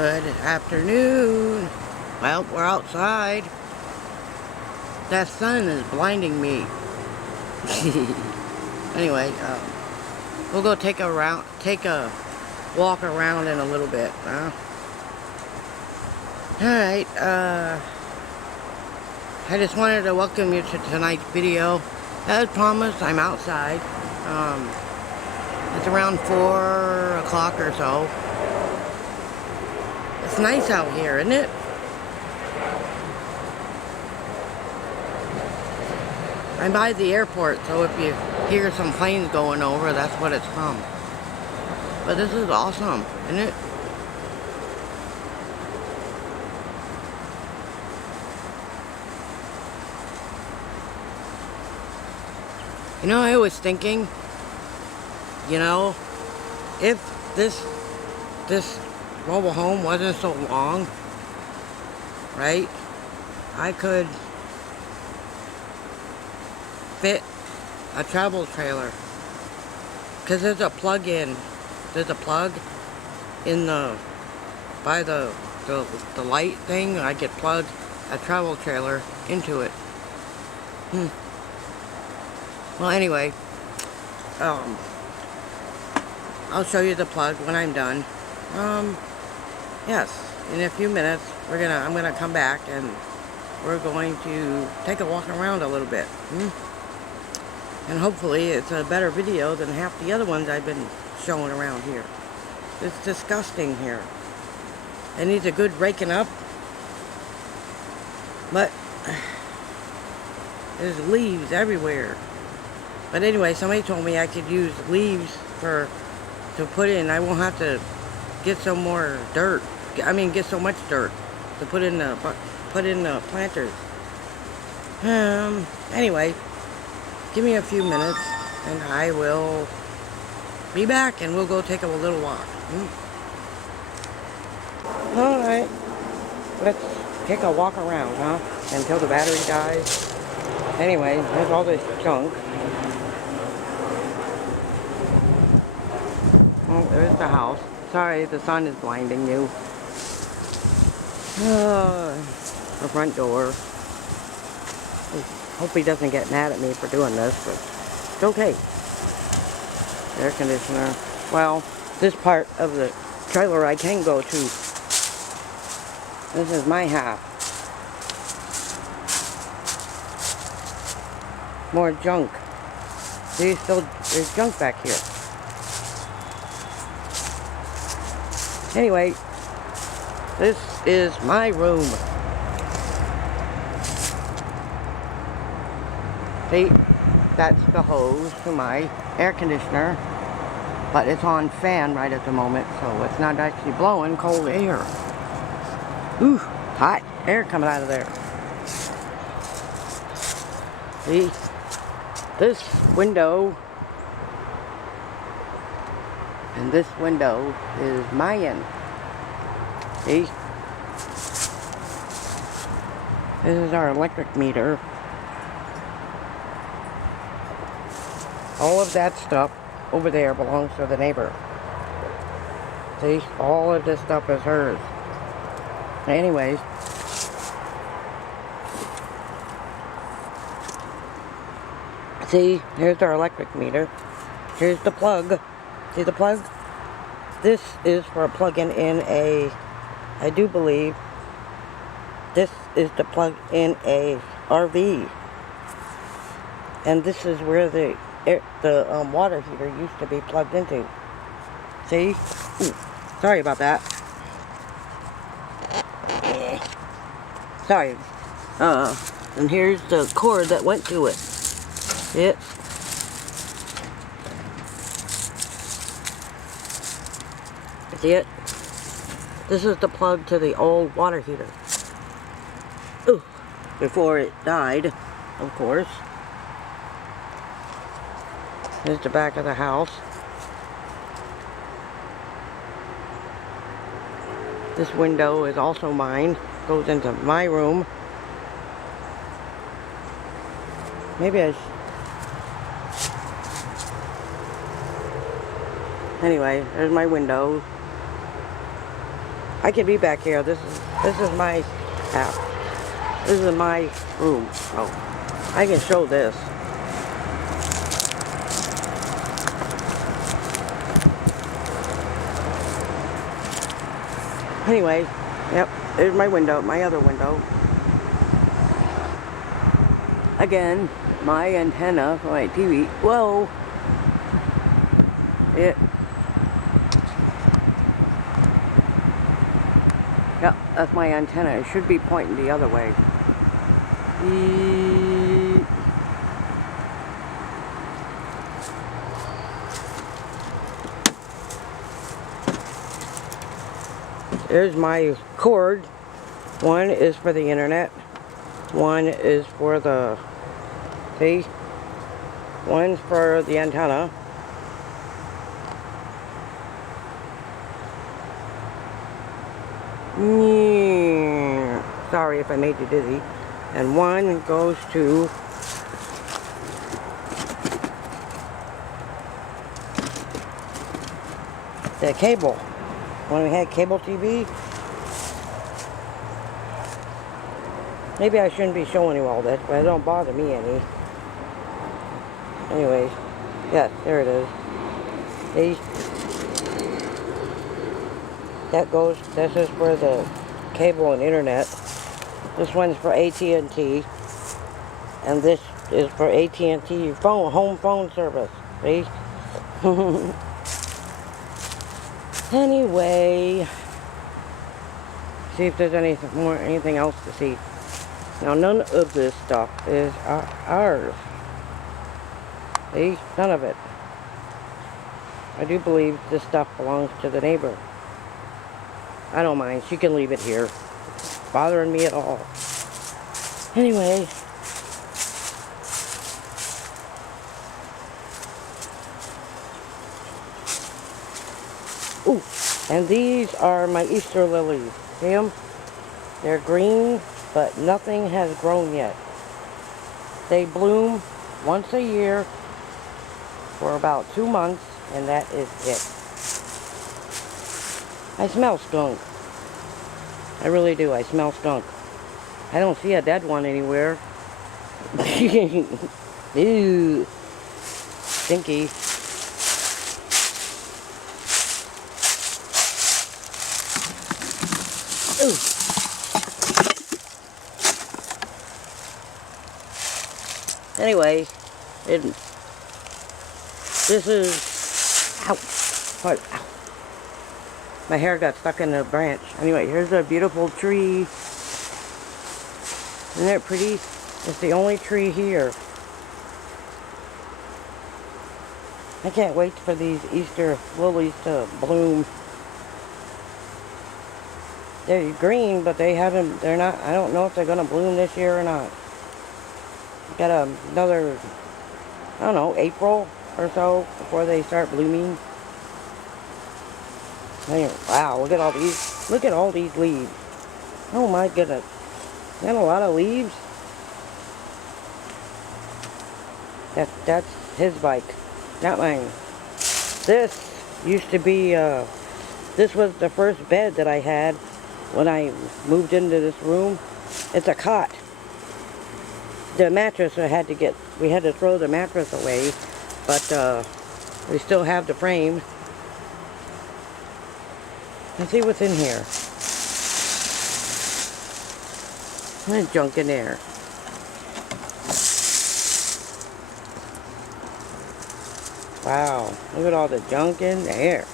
Good afternoon. Well, we're outside. That sun is blinding me. Anyway, we'll go take a walk around in a little bit. Alright, I just wanted to welcome you to tonight's video. As promised, I'm outside. It's around 4 o'clock or so. It's nice out here, isn't it? I'm by the airport, so if you hear some planes going over, that's what it's from. But this is awesome, isn't it? You know, I was thinking, you know, if this mobile home wasn't so long, right, I could fit a travel trailer, because there's a plug in by the light thing. I could plug a travel trailer into it. Well, anyway, I'll show you the plug when I'm done. Yes, in a few minutes I'm gonna come back and we're going to take a walk around a little bit. And hopefully it's a better video than half the other ones I've been showing around here. It's disgusting here. It needs a good raking up. But there's leaves everywhere. But anyway, somebody told me I could use leaves to put in. I won't have to get some more dirt. I mean, get so much dirt to put in the planters. Anyway, give me a few minutes and I will be back and we'll go take a little walk. Alright, let's take a walk around, huh? Until the battery dies. Anyway, there's all this junk. Oh, there's the house. Sorry, the sun is blinding you. The front door. Hope he doesn't get mad at me for doing this, but it's okay. Air conditioner. Well, this part of the trailer I can go to. This is my half. More junk. See, there's junk back here. Anyway, this is my room. See, that's the hose to my air conditioner, but it's on fan right at the moment, so it's not actually blowing cold air. Ooh, hot air coming out of there. See, this window and this window is mine. See? This is our electric meter. All of that stuff over there belongs to the neighbor. See? All of this stuff is hers. Anyways. See? Here's our electric meter. Here's the plug. See the plug? This is for plugging in I do believe, this is to plug in a RV. And this is where the water heater used to be plugged into. See? Ooh, sorry about that. Sorry. And here's the cord that went to it. See it? See it? This is the plug to the old water heater. Ooh, before it died, of course. Here's the back of the house. This window is also mine. Goes into my room. Maybe I Anyway, there's my window. I can be back here. This is my house. This is my room. Oh, I can show this. Anyway, yep, there's my window, my other window. Again, my antenna for my TV. Whoa! Yep, that's my antenna. It should be pointing the other way. There's my cord. One is for the internet. One is for the, see? One's for the antenna. Sorry if I made you dizzy. And one goes to the cable. When we had cable TV. Maybe I shouldn't be showing you all this, but it don't bother me any. Anyways, yes, there it is. See? That goes, this is for the cable and internet. This one's for AT&T. And this is for AT&T phone, home phone service. See? Anyway, see if there's anything else to see. Now, none of this stuff is ours. See? None of it. I do believe this stuff belongs to the neighbor. I don't mind. She can leave it here. It's bothering me at all. Anyway. Ooh, and these are my Easter lilies. See them? They're green, but nothing has grown yet. They bloom once a year for about 2 months, and that is it. I smell skunk. I really do. I smell skunk. I don't see a dead one anywhere. Ew. Stinky. Ooh. Anyway, this is, ow, what, ow. My hair got stuck in the branch. Anyway, here's a beautiful tree. Isn't it pretty? It's the only tree here. I can't wait for these Easter lilies to bloom. They're green, but they're not, I don't know if they're going to bloom this year or not. Got another, I don't know, April or so before they start blooming. Anyway, wow, look at all these leaves. Oh my goodness. Isn't that a lot of leaves? That's his bike, not mine. This used to be, this was the first bed that I had when I moved into this room. It's a cot. The mattress we had to throw the mattress away, but we still have the frame. Let's see what's in here. There's junk in there. Wow, look at all the junk in there.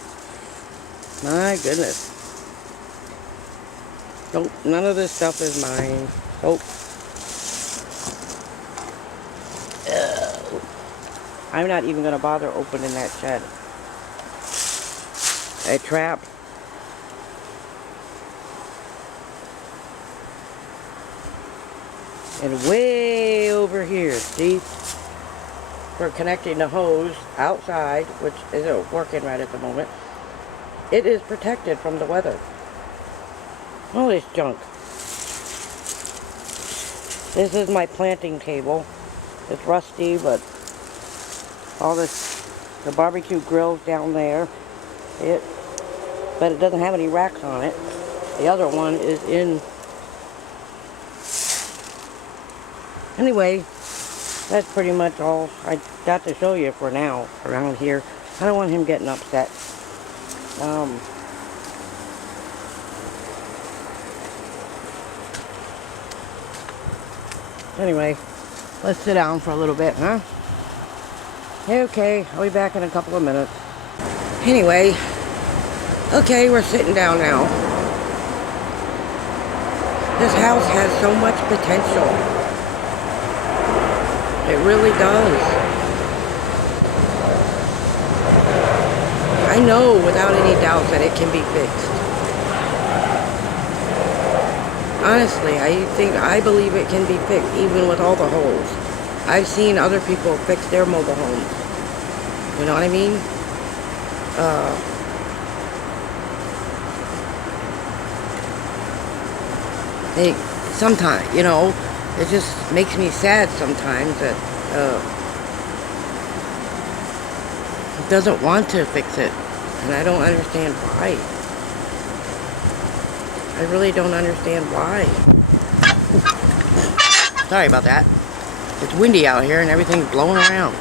My goodness. Nope, none of this stuff is mine. Nope. I'm not even going to bother opening that shed. A trap. And way over here, see? For connecting the hose outside, which isn't working right at the moment. It is protected from the weather. All this junk. This is my planting table. It's rusty, but all this, the barbecue grill's down there. But it doesn't have any racks on it. The other one is in. Anyway, that's pretty much all I got to show you for now around here. I don't want him getting upset. Anyway, let's sit down for a little bit, huh? Okay, I'll be back in a couple of minutes. Anyway, okay, we're sitting down now. This house has so much potential. It really does. I know without any doubt that it can be fixed. Honestly, I believe it can be fixed even with all the holes. I've seen other people fix their mobile homes. You know what I mean? Sometimes, you know, it just makes me sad sometimes that doesn't want to fix it, and I don't understand why. I really don't understand why. Sorry about that. It's windy out here and everything's blowing around.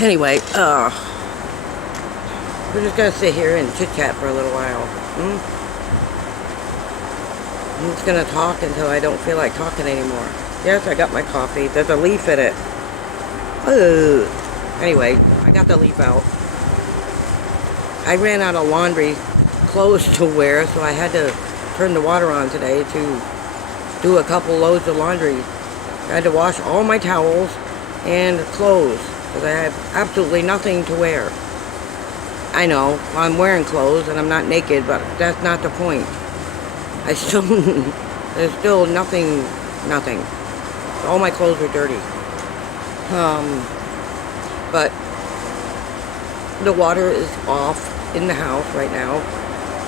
Anyway, we're just gonna sit here and chit chat for a little while. I'm just gonna talk until I don't feel like talking anymore. Yes, I got my coffee. There's a leaf in it. Anyway, I got the leaf out. I ran out of laundry clothes to wear, so I had to turn the water on today to do a couple loads of laundry. I had to wash all my towels and clothes because I have absolutely nothing to wear. I know, I'm wearing clothes and I'm not naked, but that's not the point. There's still nothing. All my clothes are dirty. But the water is off in the house right now.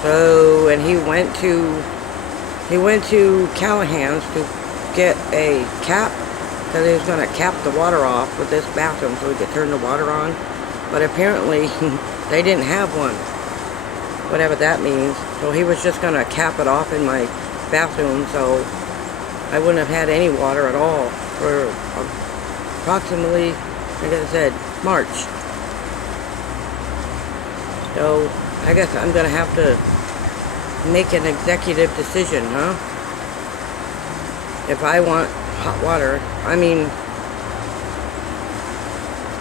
So, and he went to Callahan's to get a cap, because he was going to cap the water off with this bathroom so we could turn the water on. But apparently they didn't have one, whatever that means. So he was just going to cap it off in my bathroom, so I wouldn't have had any water at all for approximately, like I said, March. So I guess I'm going to have to make an executive decision, huh? If I want hot water, I mean,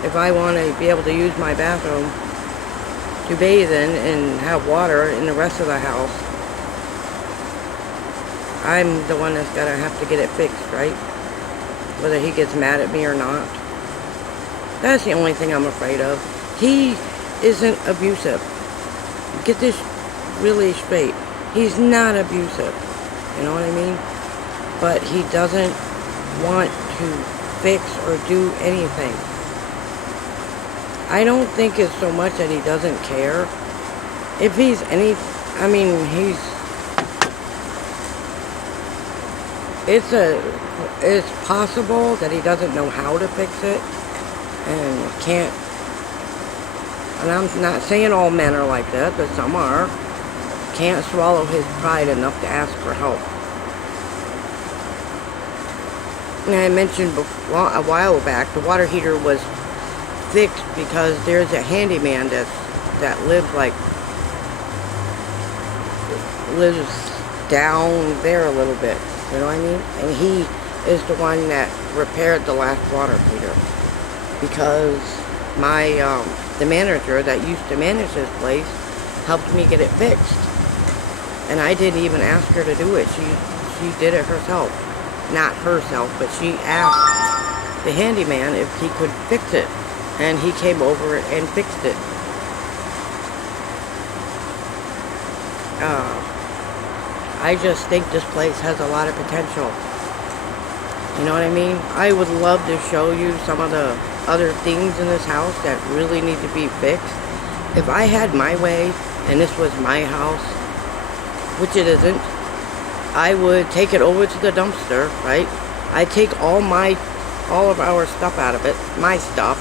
if I want to be able to use my bathroom to bathe in and have water in the rest of the house, I'm the one that's going to have to get it fixed, right? Whether he gets mad at me or not. That's the only thing I'm afraid of. He isn't abusive. Get this really straight. He's not abusive. You know what I mean? But he doesn't want to fix or do anything. I don't think it's so much that he doesn't care. If he's I mean, it's possible that he doesn't know how to fix it and can't. And I'm not saying all men are like that, but some are. Can't swallow his pride enough to ask for help. And I mentioned before, a while back, the water heater was fixed because there's a handyman that lives down there a little bit. You know what I mean? And he is the one that repaired the last water heater, because the manager that used to manage this place helped me get it fixed, and I didn't even ask her to do it. She did it herself. Not herself, but she asked the handyman if he could fix it, and he came over and fixed it. I just think this place has a lot of potential. You know what I mean? I would love to show you some of the other things in this house that really need to be fixed. If I had my way and this was my house, which it isn't, I would take it over to the dumpster, right? I'd take all of our stuff out of it, my stuff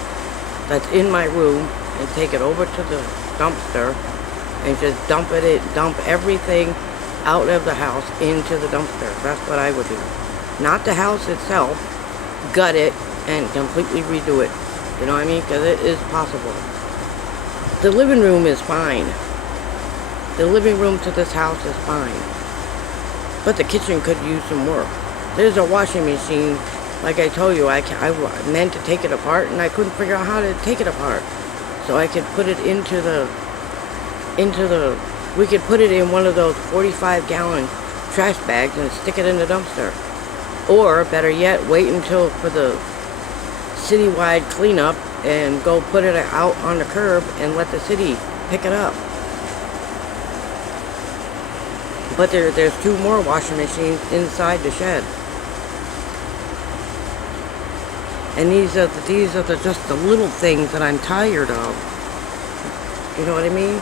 that's in my room, and take it over to the dumpster and just dump everything out of the house into the dumpster. That's what I would do. Not the house itself, gut it and completely redo it. You know what I mean? Because it is possible. The living room is fine. The living room to this house is fine. But the kitchen could use some work. There's a washing machine. Like I told you, I meant to take it apart and I couldn't figure out how to take it apart. So I could put it we could put it in one of those 45-gallon trash bags and stick it in the dumpster. Or, better yet, wait until for the citywide cleanup and go put it out on the curb and let the city pick it up. But there's 2 more washing machines inside the shed. And these are just the little things that I'm tired of. You know what I mean?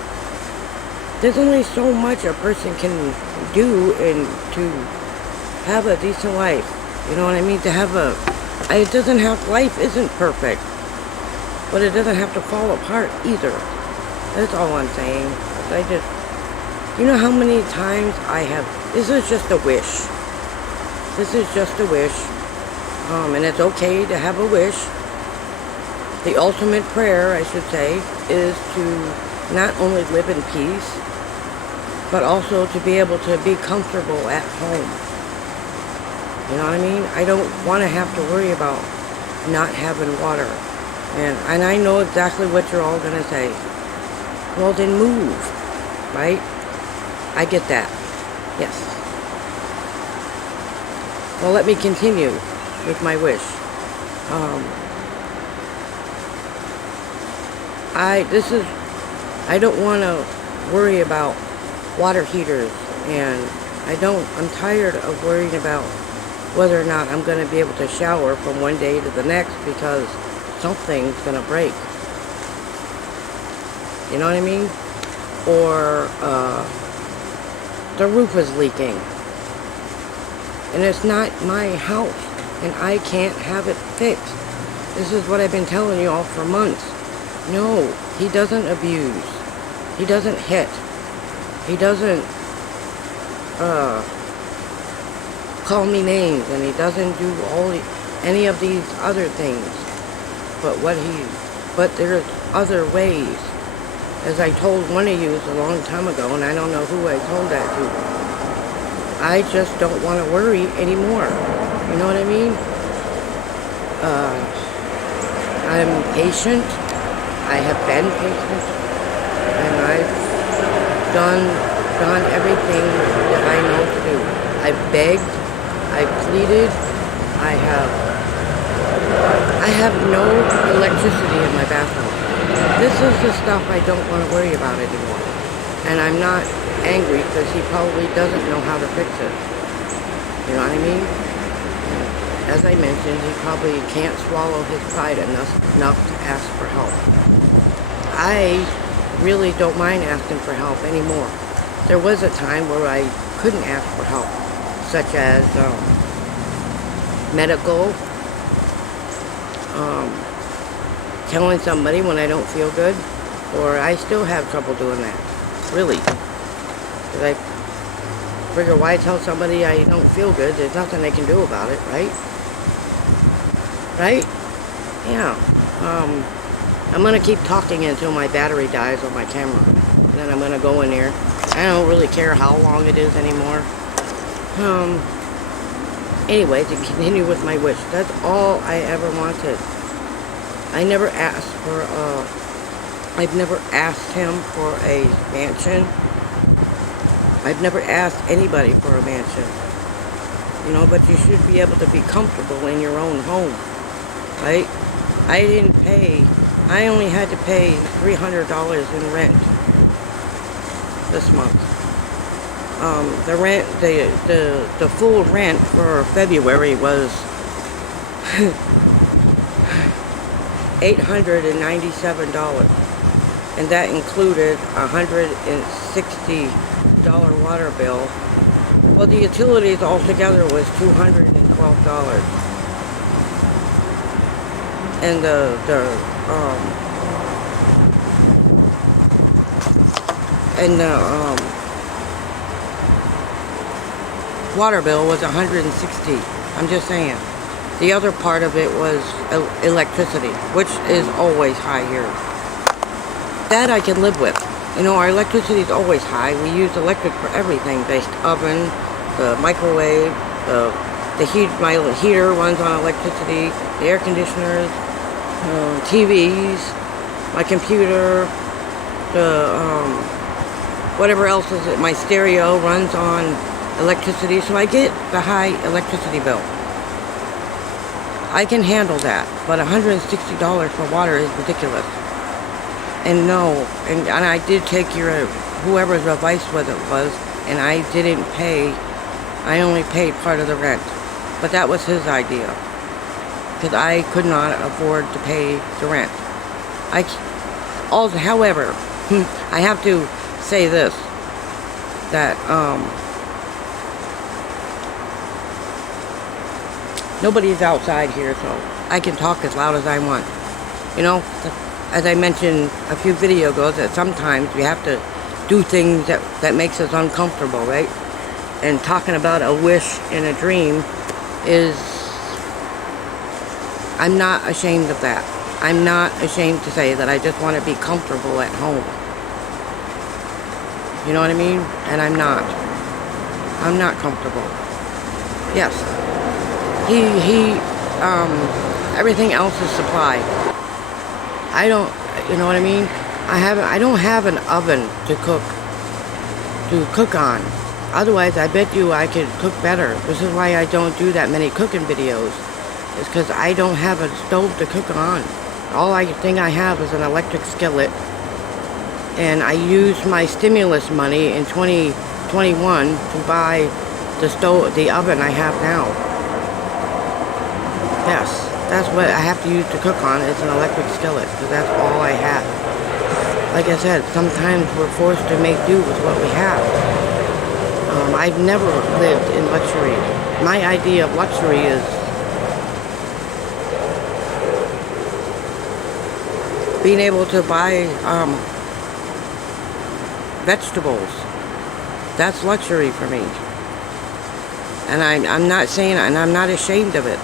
There's only so much a person can do and to have a decent life. You know what I mean? To have it doesn't have, life isn't perfect. But it doesn't have to fall apart either. That's all I'm saying. You know how many times this is just a wish. This is just a wish. And it's okay to have a wish. The ultimate prayer, I should say, is to not only live in peace, but also to be able to be comfortable at home. You know what I mean? I don't want to have to worry about not having water. And I know exactly what you're all going to say. Well, then move, right? I get that. Yes. Well, let me continue with my wish. I don't want to worry about water heaters, and I'm tired of worrying about whether or not I'm going to be able to shower from one day to the next because something's going to break. You know what I mean? Or the roof is leaking. And it's not my house, and I can't have it fixed. This is what I've been telling you all for months. No, he doesn't abuse. He doesn't hit. He doesn't call me names, and he doesn't do any of these other things. But there's other ways. As I told one of you a long time ago, and I don't know who I told that to, I just don't want to worry anymore. You know what I mean? I'm patient. I have been patient. And I've done everything that I know to do. I've begged. I've pleaded. I have no electricity in my bathroom. This is the stuff I don't want to worry about anymore. And I'm not angry because he probably doesn't know how to fix it. You know what I mean? As I mentioned, he probably can't swallow his pride enough to ask for help. I really don't mind asking for help anymore. There was a time where I couldn't ask for help, such as medical, telling somebody when I don't feel good, or I still have trouble doing that, really. Because I figure, why tell somebody I don't feel good? There's nothing they can do about it, right? Right? Yeah. I'm going to keep talking until my battery dies on my camera. And then I'm going to go in there. I don't really care how long it is anymore. Anyway, to continue with my wish. That's all I ever wanted. I never asked for I've never asked him for a mansion. I've never asked anybody for a mansion. You know, but you should be able to be comfortable in your own home. Right? I only had to pay $300 in rent this month. The full rent for February was $897, and that included a $160 water bill. Well, the utilities altogether was $212, and and the water bill was $160. I'm just saying. The other part of it was electricity, which is always high here. That I can live with. You know, our electricity is always high. We use electric for everything. The oven, the microwave, the heat. My heater runs on electricity. The air conditioners, TVs, my computer, the whatever else is it. My stereo runs on electricity, so I get the high electricity bill. I can handle that, but $160 for water is ridiculous. And no, and I did take whoever's advice was, and I didn't pay. I only paid part of the rent, but that was his idea, because I could not afford to pay the rent. However, I have to say this, that nobody's outside here, so I can talk as loud as I want. You know, as I mentioned a few videos ago, that sometimes we have to do things that makes us uncomfortable, right? And talking about a wish and a dream is, I'm not ashamed of that. I'm not ashamed to say that I just want to be comfortable at home. You know what I mean? And I'm not. I'm not comfortable. Yes. Everything else is supplied. I don't, you know what I mean? I don't have an oven to cook on. Otherwise, I bet you I could cook better. This is why I don't do that many cooking videos. It's because I don't have a stove to cook on. All thing I have is an electric skillet. And I used my stimulus money in 2021 to buy the oven I have now. Yes, that's what I have to use to cook on, is an electric skillet, because that's all I have. Like I said, sometimes we're forced to make do with what we have. I've never lived in luxury. My idea of luxury is being able to buy vegetables. That's luxury for me. And I'm not saying, and I'm not ashamed of it.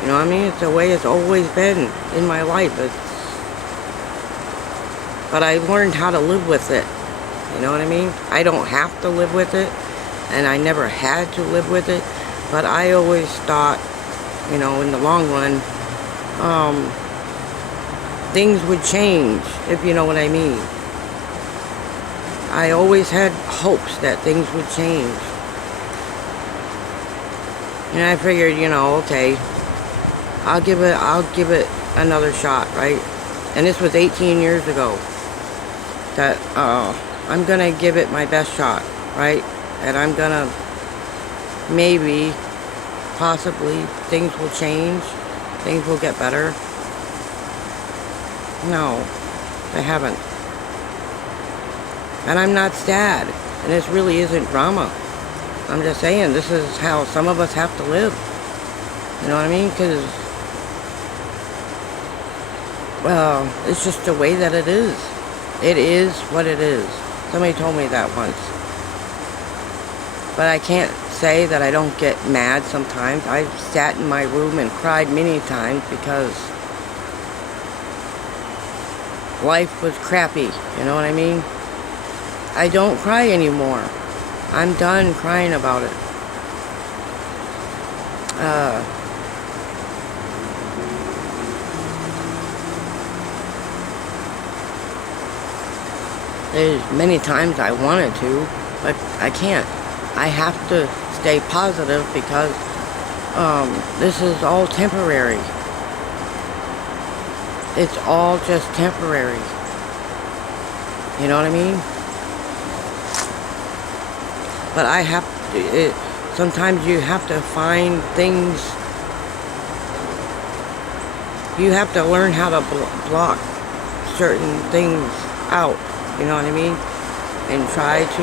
You know what I mean? It's the way it's always been in my life. But I learned how to live with it. You know what I mean? I don't have to live with it, and I never had to live with it. But I always thought, you know, in the long run, things would change, if you know what I mean. I always had hopes that things would change. And I figured, you know, okay, I'll give it another shot, right? And this was 18 years ago. That I'm gonna give it my best shot, right? And I'm gonna, maybe, possibly, things will change, things will get better. No, they haven't. And I'm not sad, and this really isn't drama. I'm just saying, this is how some of us have to live. You know what I mean? Because, well, it's just the way that it is. It is what it is. Somebody told me that once. But I can't say that I don't get mad sometimes. I've sat in my room and cried many times because life was crappy. You know what I mean? I don't cry anymore. I'm done crying about it. There's many times I wanted to, but I can't. I have to stay positive because this is all temporary. It's all just temporary. You know what I mean? But I have to, sometimes you have to find things, you have to learn how to block certain things out, you know what I mean? And try to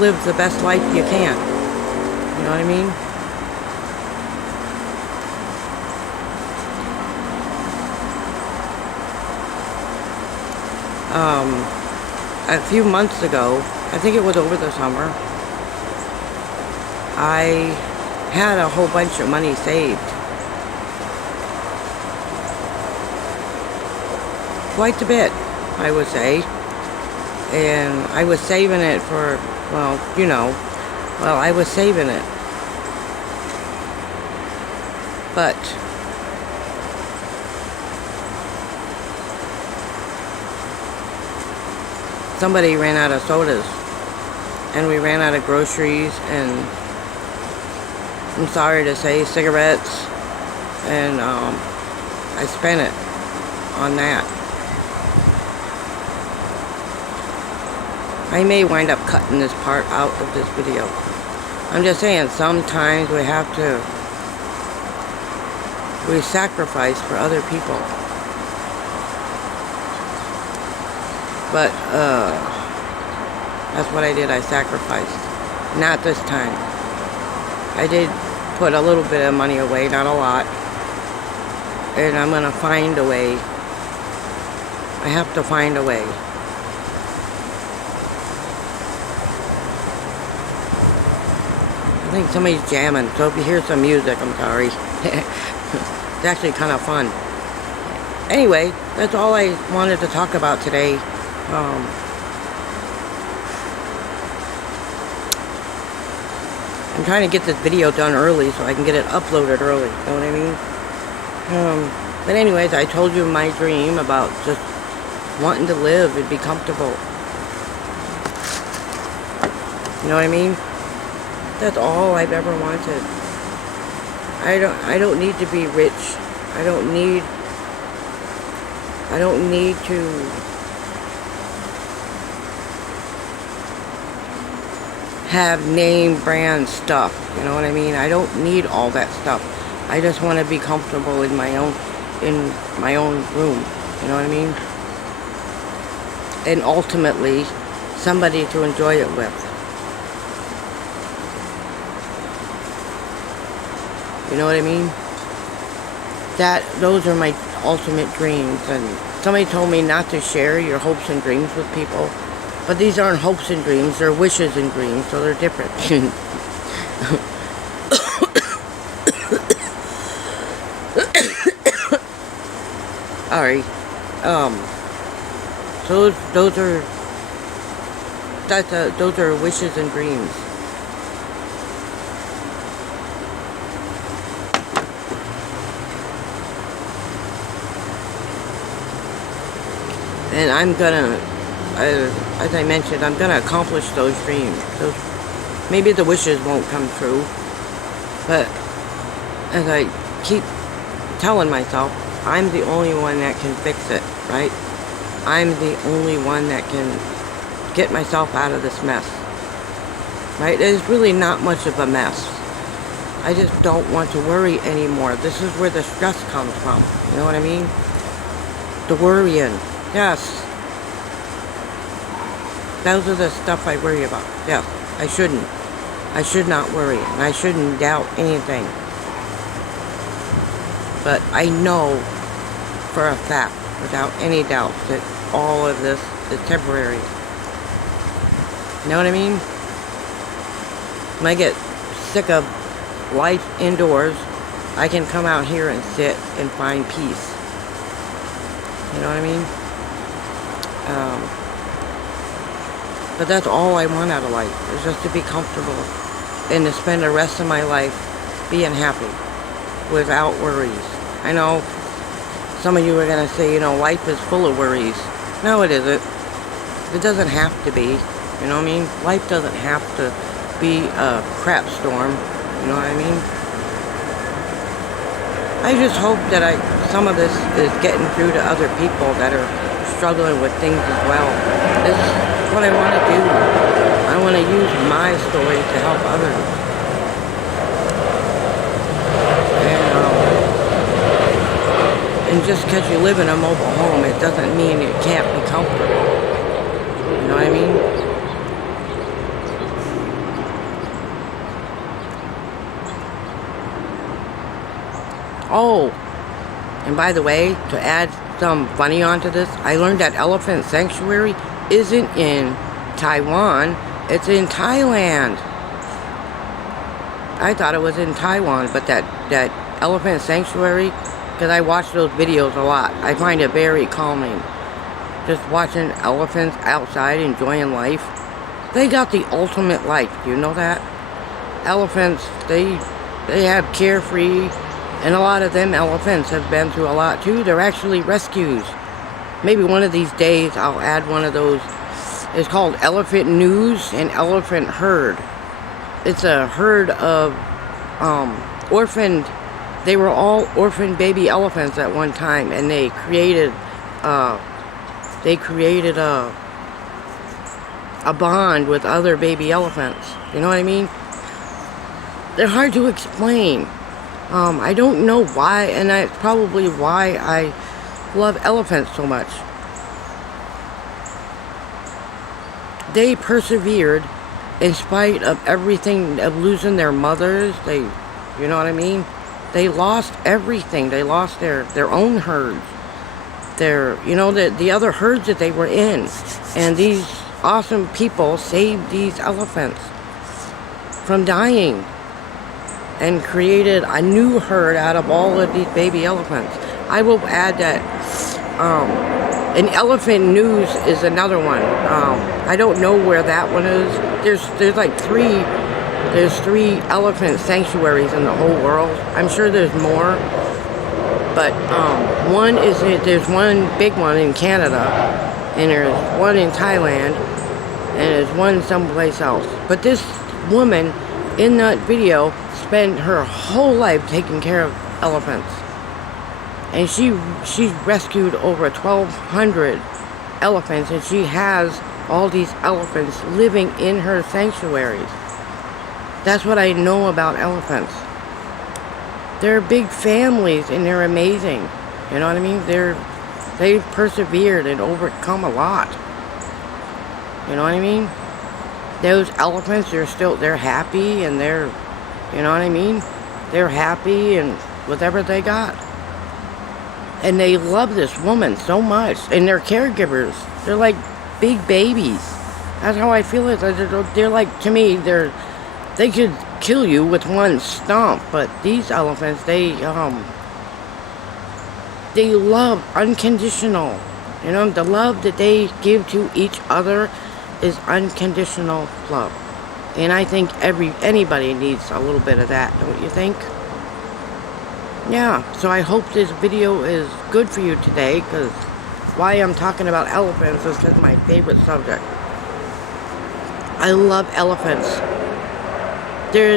live the best life you can, you know what I mean? a few months ago, I think it was over the summer, I had a whole bunch of money saved. Quite a bit, I would say. And I was saving it for, well, you know, I was saving it. But somebody ran out of sodas, and we ran out of groceries, and I'm sorry to say, cigarettes, and I spent it on that. I may wind up cutting this part out of this video. I'm just saying, sometimes we have to, we sacrifice for other people. But that's what I did. I sacrificed. Not this time. I did put a little bit of money away, not a lot. And I'm gonna find a way. I have to find a way. I think somebody's jamming, so if you hear some music, I'm sorry. It's actually kind of fun. Anyway, that's all I wanted to talk about today. I'm trying to get this video done early so I can get it uploaded early, you know what I mean? But anyways, I told you my dream about just wanting to live and be comfortable. You know what I mean? That's all I've ever wanted. I don't need to be rich. I don't need to have name brand stuff. You know what I mean? I don't need all that stuff. I just want to be comfortable in my own room. You know what I mean? And ultimately, somebody to enjoy it with. You know what I mean? Those are my ultimate dreams. And somebody told me not to share your hopes and dreams with people. But these aren't hopes and dreams, they're wishes and dreams, so they're different. Sorry. So those are wishes and dreams. And I'm gonna, as I mentioned, I'm gonna accomplish those dreams. Maybe the wishes won't come true, but as I keep telling myself, I'm the only one that can fix it, right? I'm the only one that can get myself out of this mess, right? There's really not much of a mess. I just don't want to worry anymore. This is where the stress comes from, you know what I mean? The worrying. Yes. Those are the stuff I worry about. Yeah, I shouldn't. I should not worry, and I shouldn't doubt anything. But I know for a fact, without any doubt, that all of this is temporary. You know what I mean? When I get sick of life indoors, I can come out here and sit and find peace. You know what I mean? But that's all I want out of life, is just to be comfortable and to spend the rest of my life being happy without worries. I know some of you are going to say, you know, life is full of worries. No, it isn't. It doesn't have to be. You know what I mean? Life doesn't have to be a crap storm. You know what I mean? I just hope that some of this is getting through to other people that are struggling with things as well. This is what I want to do. I want to use my story to help others. And just because you live in a mobile home, it doesn't mean it can't be comfortable. You know what I mean? Oh, and by the way, to add some funny onto this. I learned that elephant sanctuary isn't in Taiwan, it's in Thailand. I thought it was in Taiwan, but that elephant sanctuary, because I watch those videos a lot, I find it very calming. Just watching elephants outside enjoying life. They got the ultimate life, do you know that? Elephants, they have carefree, and a lot of them elephants have been through a lot too. They're actually rescues. Maybe one of these days I'll add one of those. It's called Elephant News and Elephant Herd. It's a herd of orphaned, they were all orphaned baby elephants at one time, and they created a bond with other baby elephants. You know what I mean? They're hard to explain. I don't know why, and that's probably why I love elephants so much. They persevered in spite of everything, of losing their mothers. You know what I mean? They lost everything. They lost their own herds. The other herds that they were in. And these awesome people saved these elephants from dying and created a new herd out of all of these baby elephants. I will add that an Elephant News is another one. I don't know where that one is. There's like three elephant sanctuaries in the whole world. I'm sure there's more, but there's one big one in Canada, and there's one in Thailand, and there's one someplace else. But this woman in that video spent her whole life taking care of elephants, and she's rescued over 1,200 elephants, and she has all these elephants living in her sanctuaries. That's what I know about elephants. They're big families, and they're amazing. You know what I mean? They've persevered and overcome a lot. You know what I mean? Those elephants, they're happy, and you know what I mean? They're happy and whatever they got. And they love this woman so much. And they're caregivers. They're like big babies. That's how I feel it. They're like, to me, they could kill you with one stomp. But these elephants, they love unconditional. You know, the love that they give to each other is unconditional love. And I think anybody needs a little bit of that, don't you think? Yeah, so I hope this video is good for you today, because why I'm talking about elephants is just my favorite subject. I love elephants. They're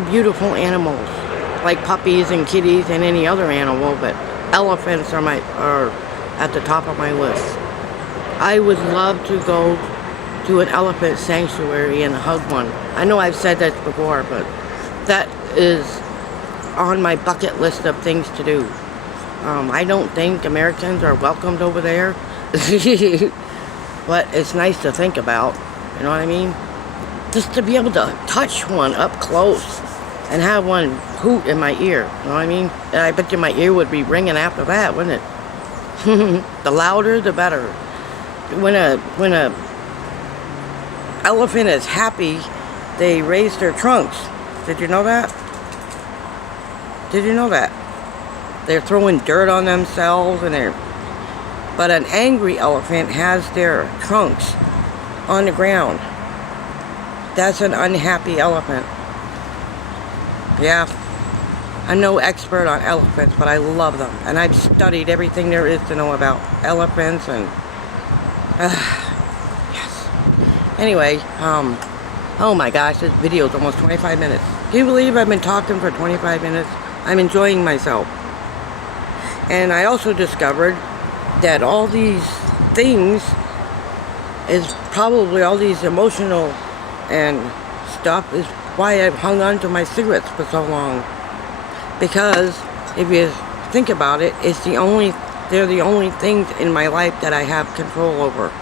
beautiful animals, like puppies and kitties and any other animal, but elephants are at the top of my list. I would love to go to an elephant sanctuary and hug one. I know I've said that before, but that is on my bucket list of things to do. I don't think Americans are welcomed over there, but it's nice to think about. You know what I mean? Just to be able to touch one up close and have one hoot in my ear. You know what I mean? And I bet you my ear would be ringing after that, wouldn't it? The louder, the better. When a elephant is happy, they raise their trunks. Did you know that? Did you know that? They're throwing dirt on themselves, but an angry elephant has their trunks on the ground. That's an unhappy elephant. Yeah. I'm no expert on elephants, but I love them. And I've studied everything there is to know about elephants, and yes. Anyway, oh my gosh, this video is almost 25 minutes. Can you believe I've been talking for 25 minutes? I'm enjoying myself. And I also discovered that all these things is probably all these emotional and stuff is why I've hung on to my cigarettes for so long. Because if you think about it, they're the only things in my life that I have control over.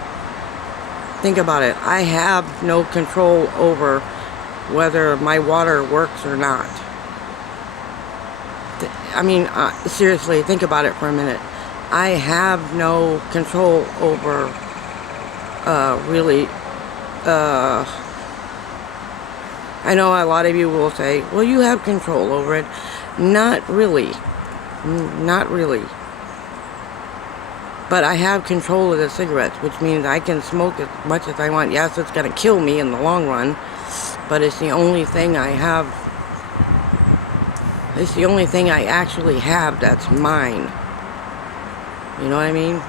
Think about it. I have no control over whether my water works or not. I mean, seriously, think about it for a minute. I have no control over, really, I know a lot of you will say, well, you have control over it. Not really. Not really. But I have control of the cigarettes, which means I can smoke as much as I want. Yes, it's going to kill me in the long run, but it's the only thing I have. It's the only thing I actually have that's mine. You know what I mean?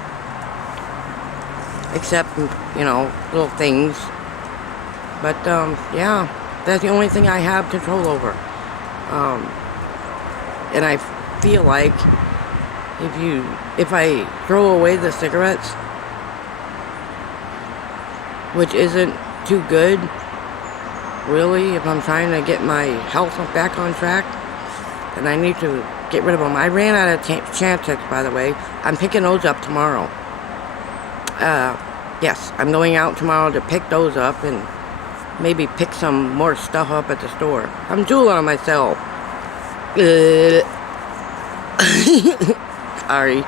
Except, you know, little things. But, yeah, that's the only thing I have control over. And I feel like if I throw away the cigarettes, which isn't too good, really, if I'm trying to get my health back on track, and I need to get rid of them. I ran out of Chantix, by the way. I'm picking those up tomorrow. Yes, I'm going out tomorrow to pick those up and maybe pick some more stuff up at the store. I'm drooling on myself. Sorry.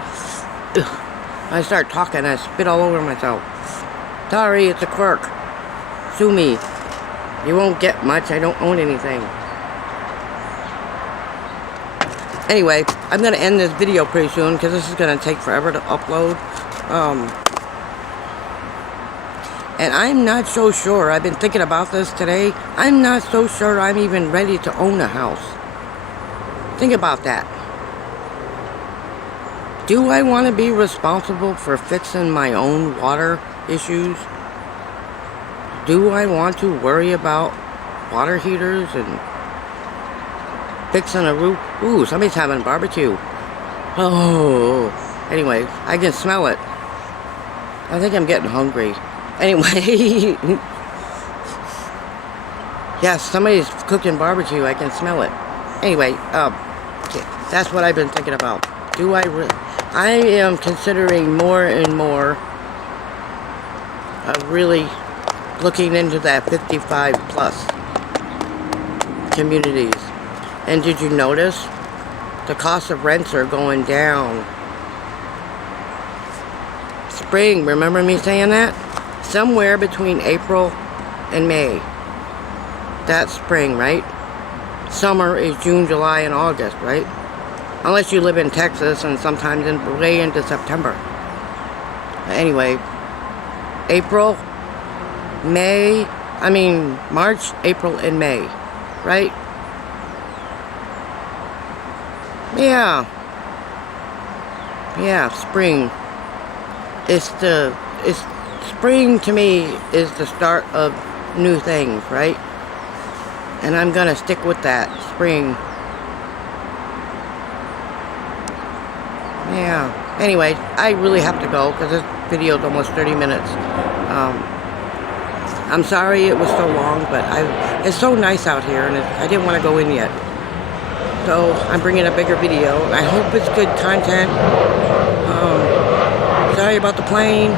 I start talking, I spit all over myself. Sorry, it's a quirk. Sue me. You won't get much, I don't own anything. Anyway, I'm going to end this video pretty soon because this is going to take forever to upload. And I'm not so sure, I've been thinking about this today, I'm not so sure I'm even ready to own a house. Think about that. Do I want to be responsible for fixing my own water issues? Do I want to worry about water heaters and fixing a roof? Ooh, somebody's having barbecue. Oh, anyway, I can smell it. I think I'm getting hungry. Anyway, yes, somebody's cooking barbecue. I can smell it. Anyway, okay, that's what I've been thinking about. I am considering more and more really looking into that 55 plus communities. And did you notice the cost of rents are going down? Spring, remember me saying that? Somewhere between April and May. That's spring, right? Summer is June, July, and August, right? Unless you live in Texas and sometimes way into September. Anyway, April, May, March, April, and May, right? Yeah, spring. Spring to me is the start of new things, right? And I'm gonna stick with that, spring. Yeah. Anyway, I really have to go because this video is almost 30 minutes. I'm sorry it was so long, but it's so nice out here, and I didn't want to go in yet. So I'm bringing a bigger video. I hope it's good content. Sorry about the plane.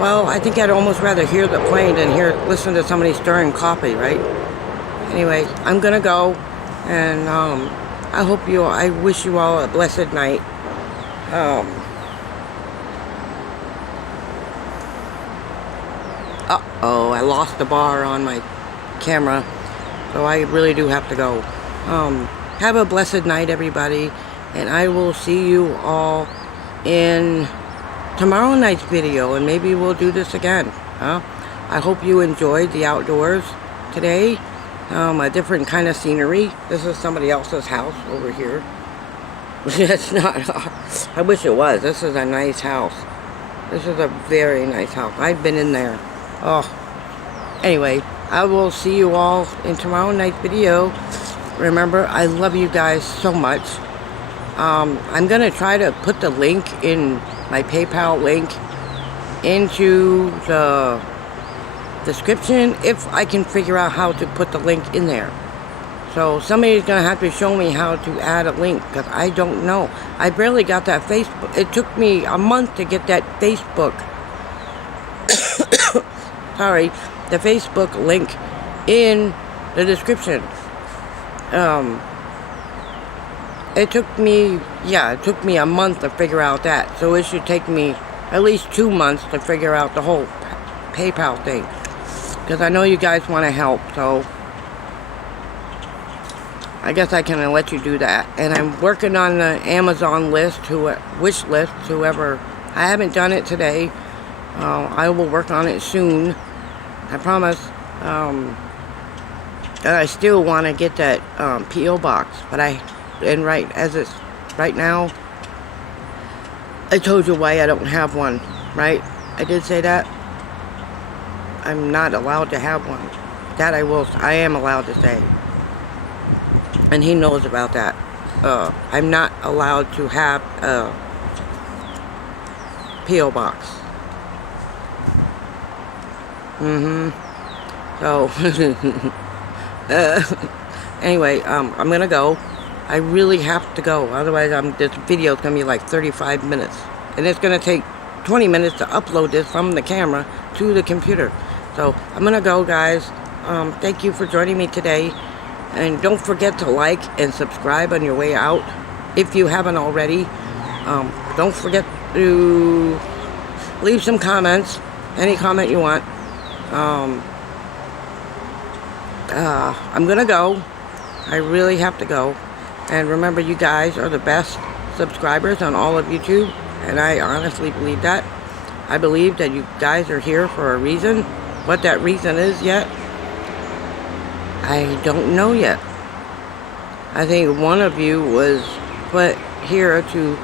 Well, I think I'd almost rather hear the plane than listen to somebody stirring coffee, right? Anyway, I'm gonna go, and I wish you all a blessed night. Uh-oh, I lost the bar on my camera, so I really do have to go. Have a blessed night, everybody, and I will see you all in tomorrow night's video, and maybe we'll do this again. I hope you enjoyed the outdoors today. A different kind of scenery. This is somebody else's house over here. It's not. I wish it was. This is a nice house. This is a very nice house. I've been in there. Oh. Anyway, I will see you all in tomorrow night's video. Remember, I love you guys so much. I'm going to try to put the link in my PayPal link into the description if I can figure out how to put the link in there. So somebody's going to have to show me how to add a link because I don't know. I barely got that Facebook. It took me a month to get that Facebook. Sorry, the Facebook link in the description. It took me, yeah, it took me a month to figure out that. So it should take me at least 2 months to figure out the whole PayPal thing. Because I know you guys want to help, so I guess I can let you do that. And I'm working on the Amazon list, wish list, whoever. I haven't done it today. I will work on it soon. I promise. And I still want to get that P.O. box, but right now, I told you why I don't have one, right? I did say that. I'm not allowed to have one. That I am allowed to say. And he knows about that. I'm not allowed to have a P.O. box. So, anyway, I'm gonna go. I really have to go. Otherwise, this video is gonna be like 35 minutes. And it's gonna take 20 minutes to upload this from the camera to the computer. So, I'm gonna go, guys. Thank you for joining me today. And don't forget to like and subscribe on your way out if you haven't already. Don't forget to leave some comments, any comment you want. I'm gonna go. I really have to go. And remember, you guys are the best subscribers on all of YouTube, and I honestly believe that. I believe that you guys are here for a reason. What that reason is yet, I don't know yet. I think one of you was put here to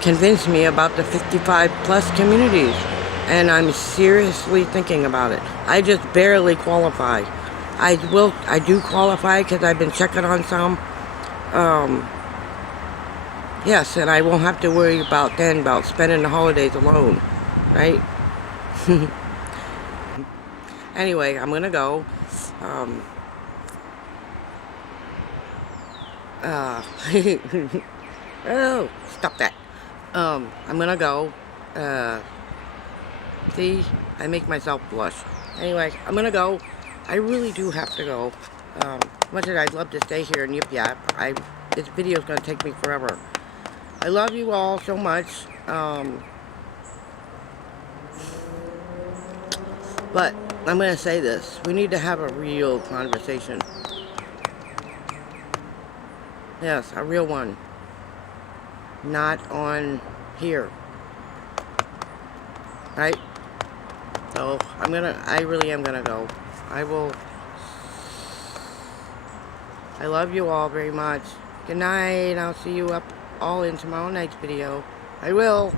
convince me about the 55 plus communities, and I'm seriously thinking about it. I just barely qualify. I do qualify because I've been checking on some. Yes, and I won't have to worry about spending the holidays alone, right? Anyway, I'm gonna go. Oh, stop that. I'm gonna go. See, I make myself blush. Anyway, I'm gonna go. I really do have to go. Much as I'd love to stay here and yip yap, this video is gonna take me forever. I love you all so much. But I'm gonna say this: we need to have a real conversation. Yes, a real one. Not on here. Right? So, I really am gonna go. I love you all very much. Good night. I'll see you all in tomorrow night's video. I will.